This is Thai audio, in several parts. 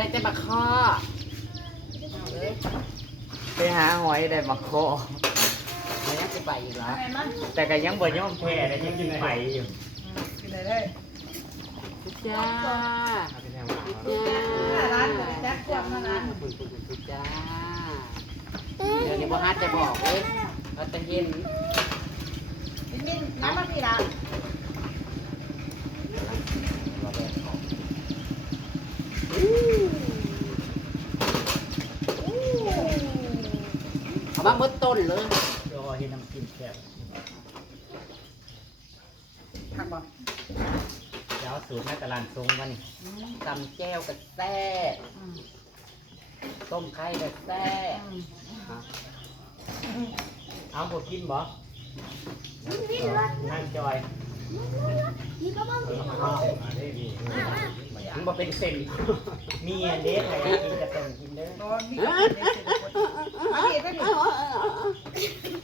ได้แต่บักข้อเอาเลยไปหาหอยได้มาคอไม่น่าจะไปอีกแล้วไงมั้งแต่ก็ยังบ่ยอมแพ้เลยยังกินไปอยู่กินอะไรได้จ้าเอาจ้าร้านเลยแจ็คกวางมาร้านจ้าเดี๋ยวนี้บ่ฮัทจะบอกเลยเราจะเห็นมินมินน้ำมันพี่ละเอ มาเมื่อต้นเลยรอเห็นน้ำกินแซ่บผักบ่เดี๋ยวสูตรแม่ตะลานทรงวะนี่ตำแก้วกับแซ่บต้มไข่กับแซ่บเอาบ่กินบ่นั่งจอยมันบ่เป็นเส้นมีอันเด็ดใครอยากกินกระต้มกินเด้อโดน มีกับเด็กสิบคน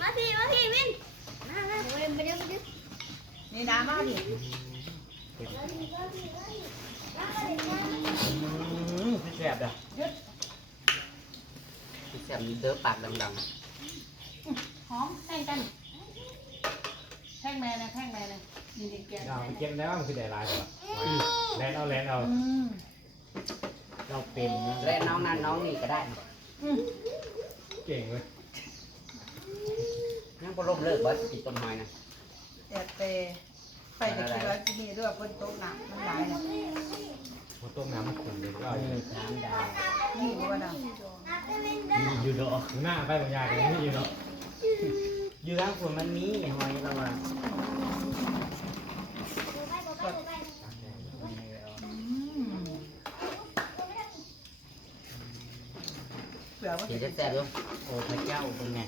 มาพี่มาพี่มาพี่วินมามาเว้ยมาเดี๋ยวมาเดี๋ยวนี่น้ำมาดิอืมแซ่บอะแซ่บมีเด้อปากดำหอมแท่งกันแท่งแม่นะแท่งแม่นะนี่ดิแกงเราไปเก็บแล้วมันคือได้ลายเหรอแลนเอาแลนเอาเราเป็นนะและน้องนั่นน้องนี่ก็ได้ เก่งเลยยังบ่ล้มเลิกบ่สิกินต้นหอยนะแต่เตไปแต่คิดว่าที่นี่ด้วยบนโต๊ะหนักมันหลายนะพอต้มน้ำมันขุ่นเลยก็เอาอยู่ถามดาวนี่บ่ว่านะมีอยู่ดอกหน้าไปบางอย่างเลยไม่ยืนหรอกอยู่ร้านคนมันมีหอยแล้วว่าอืม เปลือกมันกินจะแซ่บๆอยู่โอ้พระเจ้าเป็นไง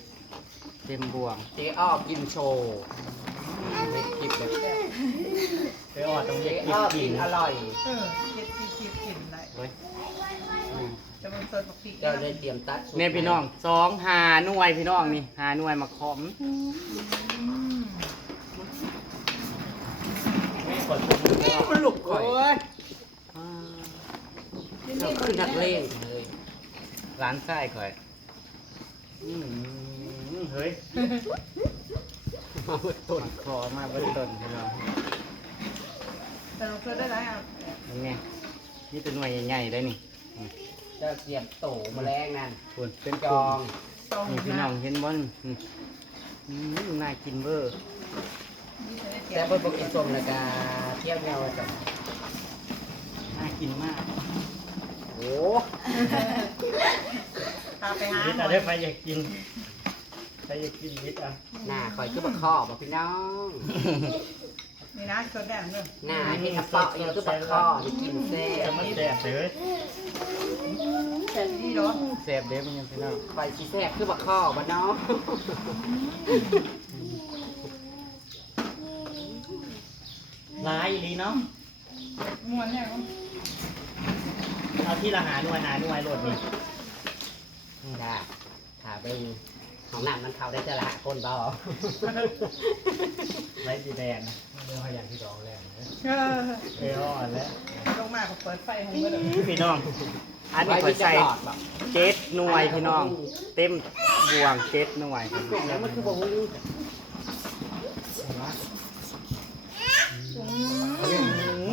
เต็มบ่วงเจ๊อ้อกินโชว์เล็กคลิปเลยไปออดตรงเจ๊นี้กิอ้นอกิกินนอร่อยเออเก็บที่กินกินได้เว้ยอืมจะมันสดบักพริกเจ้าเลยเตรียมตัดเนี่ยพี่น้องสองหาหน่วยพี่น้องนี่หาหน่วยมาคอมอืมไม่กดมันหลุกข่อยโอ้ยเราขึ้นนักเลงเลย ร้านไส้ข่อยอืมเฮ้ย มาเบิดต้นคอมาเบิ้ต้นพี่น้องแต่เราช่วยได้หลายอะยังไงนี่เป็นหน่วยใหญ่ๆได้นี่เจ้าเตรียมโตมาแรงนั่นคุณเป็นจองต้องนี่พี่น้องเห็นบ่นอืมอืมน่ากินเบอร์แต่เพิ่นบ่กินส้มแล้วก็เที่ยวแนวจ้ะน่ากินมาก โอ้ ตาไปหาวิทย์อะได้ไปอยากกินไปอยากกินวิทย์อะหน้าข่อยคือบักข้อบ่พี่น้องนี่นะชนแดงเด้อหน้าเฮ็ดกระเปาะอยู่คือบักข้อได้กินแซ่แต่บมันแสบเลยแต่ที่ร้อนแสบเด้มันยังพี่น้องข่อยสิแซ่บคือบักข้อบ่เนาะลายอีหลีเนาะม้วนเนี่ยเอาที่ละหาหน่วยหาหน่วยโหลดนี่ ได้ถ้าเบิ่งของน้ำมันเข้าได้แต่ละหาคนบ่ไว้สีแดงเรื่องขยันที่ดองแรงนะเออเอออ่อนแล้วลงมาก็เปิดไฟให้เบิดพี่น้อง อันนี้ข่อยใส่ไว้ที่จะหลอดบ่เจ็ดหน่วยพี่น้อง เต็มบ่วงเจ็ดหน่วยเป็นแล้วมันคือบ่ฮู้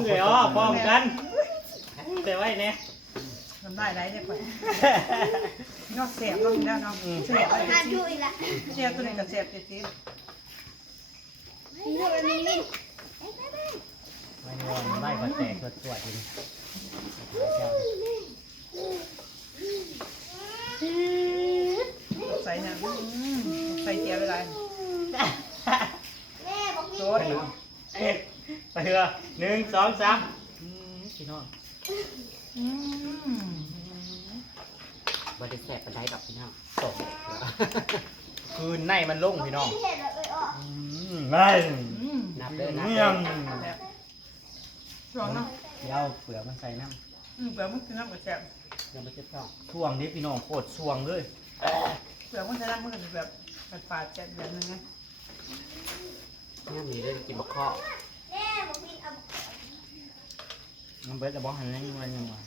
เดี๋ยวพร้อมกันแต่ไว้เนี่ยทำได้ไรเนี่ยไป นอกเสียบนอกแล้วเนาะเสียบอะไรมาสิดูอีกละเสียบตัวนี้กับเสียบติดนี่แบบนี้นี่ไม่นอนไล่ก็แตกสวดๆอยู่ๆใส่เนี่ยใส่เจียวอะไรแม่บอกพี่โดนไปเถอะหนึ่งสองสามอืมพี่น้องอืม บ่ได้แซ่บปานใดดอกพี่น้องตกคืนในมันลงพี่น้องเห็นเลยอะอืมไงอืมนับเด้อนับเมี่เด้ยองร้อนเนาะเดี๋ยวเอาเปลือกมันใส่น้อืมเปลือกมันคือน้ำกับแซ่บเดี๋ยวมันจะต้องำช่วงนี้พี่น้องโคตรช่วงเลยเปลือกมันใช้น้ำมันก็แบบฝาดๆแซ่บแบบนึงไงย่ามนี้เด้อกินบักข้อแม่บอกพี่เอามันเบิดจะบอกหันนั่งวันยังวะ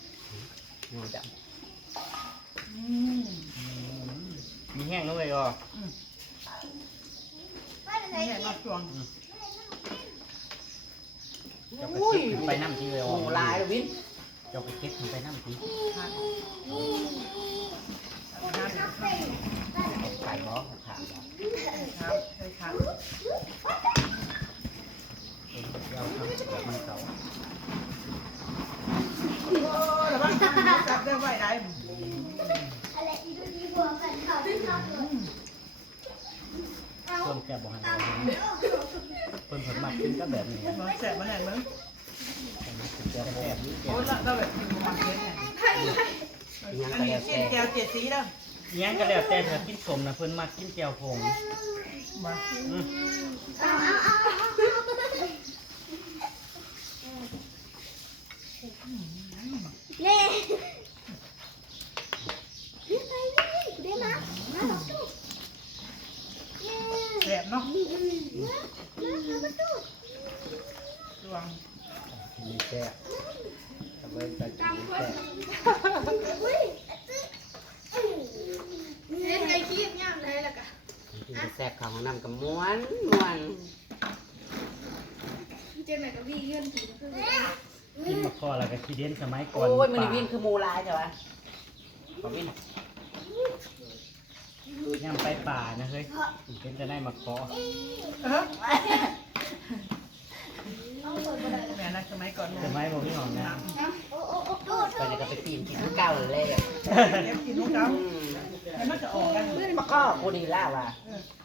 องูจับอื มมีแห้งด้วยก็ไม่เป็นไรเนี่ยพี่มาช่วงจะไปเก็บขึ้นไปน้ำที่เลยงูลายเลยวินจะไปเก็บขึ้นไปน้ำที่ไก่บ้องขาดบ้องครับใช่ครับเราทำแบบมันเขาระวังจับได้ไว้ได้ อะไรอีดูดีบัวกันเขาที่ชอบเลย เอาต้นแก่บอกให้ตามเราเดี๋ยวเพิ่นผลมากินก็แบบนี้มันแสบมันแหลมมึงแก่แก่นี่แก่โอ้ยเราแบบกินมันเยอะเนี่ยอันนี้เส้นแก้วเจ็ดสีแล้วยังก็แล้วแต่เธอกินสมนะเพิ่นมากินแก้วผงมาอืมนี่รีบไปรีบได้มามาประตูเย้ แสบเนาะ มาประตู ช่วง มีแก่ทำไมจะกินแก่ อุ้ยเล่นไอ้คีบย่างเลยล่ะกะ กินแซ่บข้าวของน้ำกับม้วนม้วนเจอไหนกับพี่เงื่อนผีก็เลยกินมาข้อแล้วก็ขี้เด่นสมัยก่โอ้อนยมันวินคือมูลายใช่ปะขอวินย่างไปป่านะเฮ้ยเป็นจะได้มาเคาะเออแม่นักสมัยก่อนสมัยบ่มีห้องน้โอ้โอ้โอ้โดดไปจะไปปีนกินข้าวเก้าเลยอะเก็บกินลูกเจ้าอืมให้มันจะออกกันมาก็กูดีแล้วว่ะำ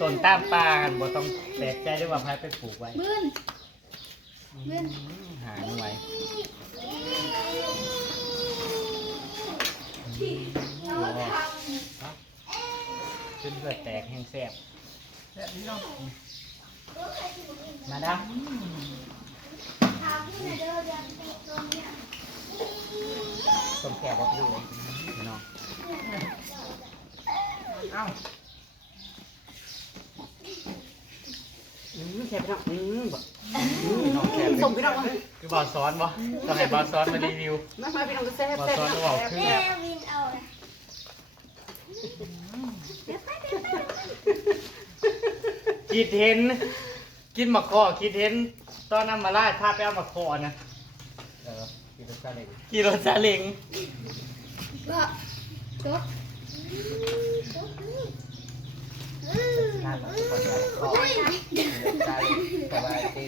ต้นตามป่ากันบ่ต้องแปลกใจด้วยว่าพายไปปลูกไว้มืนอืมหาไว้เราทจนเลือดแตกแห้งแซ่บแบบนี้เนาะมาดามำทำที่ไหนเดินเดินตรงเนี้ยต้มแก่บอกพี่น้องเลยพี่น้องเอ้า อืม แซ่บพี่น้องอืมบอกพี่น้องแซ่บส่งพี่น้องคือบอสอนบ่ต้องให้บอสอนมารีวิวมามาพี่น้องก็แซ่บบอแซ่บสอนก็บอกคือแม่วินเอาเลยคิดเห็น กินมะขอคิดเห็น ตอนนั้นมาล่าถ้าไปเอามะขอนะเออกินรสชาติเลยขี่รถซาเล้งก็จบชาติแบบคนเดียวก็รสชาติสบายดี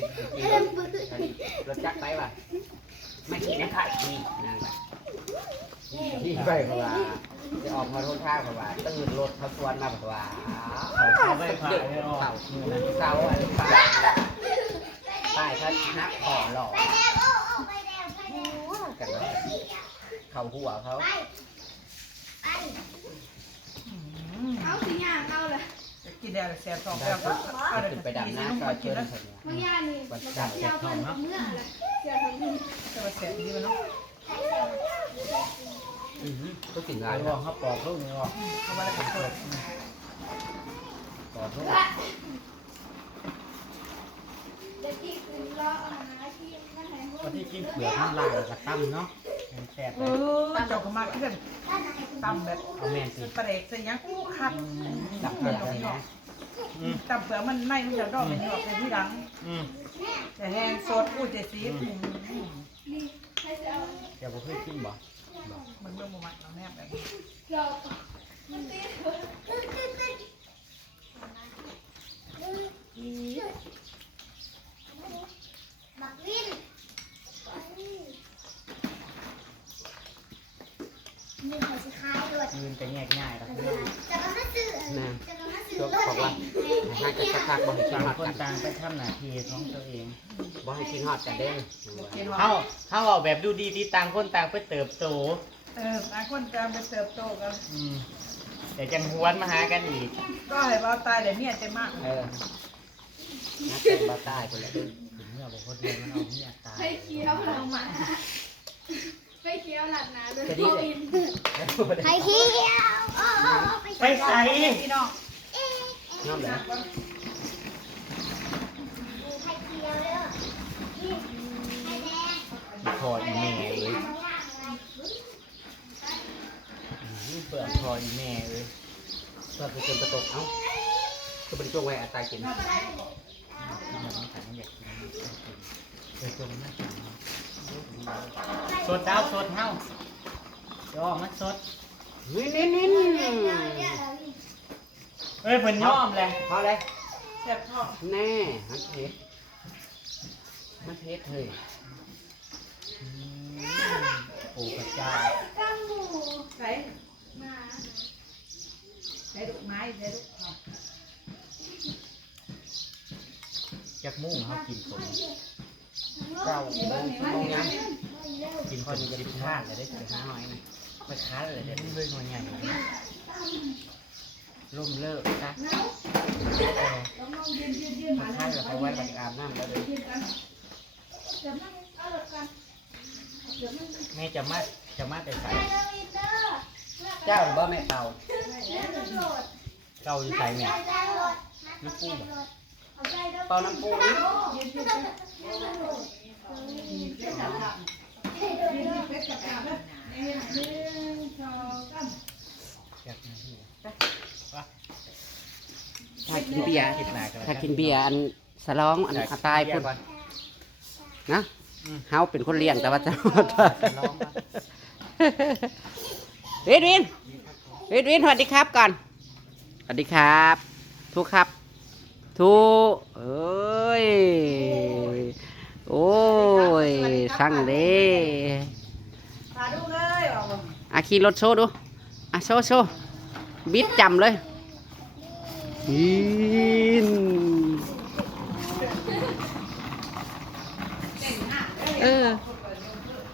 รสจักไปว่ะไม่กินนะค่ะนี่นั่นี่ไปเพราะว่าจะออกมาโทษท่าเพราะว่าตื่นรถเขาชวนมาเพราะว่าเขาไม่พาให้ออกเข่าอันเขาอันป้ายป้ายเขานักขอหลอกกันเขาหัวเขาเอาสิย่างเอาเลย กินได้แสบสองแล้วก็เอาขึ้นไปดำน้ำก็เชิญเถอะบางอย่างนี่มันก็เที่ยวเพิ่นเมื่อเลยเที่ยวทำนี่จะมาแสบดีมันเนาะก็กินไอ้งานบอกเขาปอกลูกนี่ออกเอามาแล้วก็เปิดปอกลูกเดี๋ยวที่คืนรอเอาหาที่นั่นไหนพวต Ờ, อนที่กินเปลือกมันลายกับตั้มเนาะแห้งแซ่บเออเจ้าก็มาเพื่อนด้านไหนตำแบบเอาแม่นสิ ปลาเด็กใส่ยัง คัดจับเปลือกเลยนะอืมตำเปลือกมันไม่มันจะดอกมันหยอกในที่หลัง อืมจะแห้งสดอู้เจซีดนี่ใครจะเอาเดี๋ยวผมเคยกินบ่มันเมื่อมันเอาแนบแบบเรามันตีตึ๊ดตึ๊ดตึ๊ดบักวินนี่เขาสิขายด้วยยืนจะแยกง่ายแล้ว จะก็มาซื้อนะจะก็มาซื้อก็รถบอกว่าให้จะสักพักบ่ให้กินต่างฮอดคนกันต่างไปทำหน้าที่ของตัวเอง บ่ให้กินฮอดกันเด้อกินว่าเฮาเฮาเอาแบบดูดีดีต่างคนต่างไปเติบโต เออหลายคนกำลังไปเติบโตกันอืมแต่จังหวนมาหากันอีก ก็ให้เราตายแต่เนี่ยเต็มมาก เออนักเป็นบ่ตายคนละเด้อถึงเมื่อบอกคนเดียวมันเอาเมียตาย ไปเคี้ยวหลังหมา ไปเคี้ยวหลังนาด้วยจะดีเลยไปเคี้ยวโอ้โอ้ไป ใส่พน้องน้ำพออีแม่เลยเปิดพออีแม่เลยก็ไปจนตะตกเอ้าก็บริโภคไว้อัตราเน้ำยากกินเดี๋ยวสดดาวสดเฮ้ายอมันสด นี่นี่นี่เอ้ยเพิ่นย่อมเลยพอเลยแซ่บท้องแน่มันเทสมันเทสเฮ้ยอืมโอ้พระเจ้ากังหมูใส่มาใส่ลูกไม้ใส่ลูกหอมจากมุ่งเขากินสมเก้าโมงโมงยังกินคนจะพิพลาดเลยได้ถึงห้าน้อยนะ ไปค้าเลยเดี๋ยวนี้ด้วยหน่วยใหญ่ลยร่มเลิกนะเออต้องลองยืนยืนยืนมามาท่าเราไปไว้ปฏิอาบน้ำแล้วเลยยืนกันเยวมันกันแม่จะมาจะมาแต่ใส่เดอร์วินเตอร์เจ้าหรือบ่แม่เต่าเต่าอยู่ใส่แม่ใจรถน้ำปูเอาใจเด้อเป่าน้ำปูนี่ยืนยืนกันยืนกันจับจับยืนยืนเป็ดจับจับเลยหนึ่งสองสาม อยากมาที่ ถ้า กินเบียร์คิดหนากันถ้ากินเบียร์อันสลองอันอาตายพุ่นนะเฮาเป็นคนเลี้ยงแต่ว่าจะร้องมาวินวินวินวินสวัสดีครับก่อนสวัสดีครับ ทุกครับ ทุกเอ้ยโอ้ยสั่งเด้มาดูเลยเอาอาขี่รถโชว์ดูอะโชว์โชว์บิดจำเลยวินเอ อ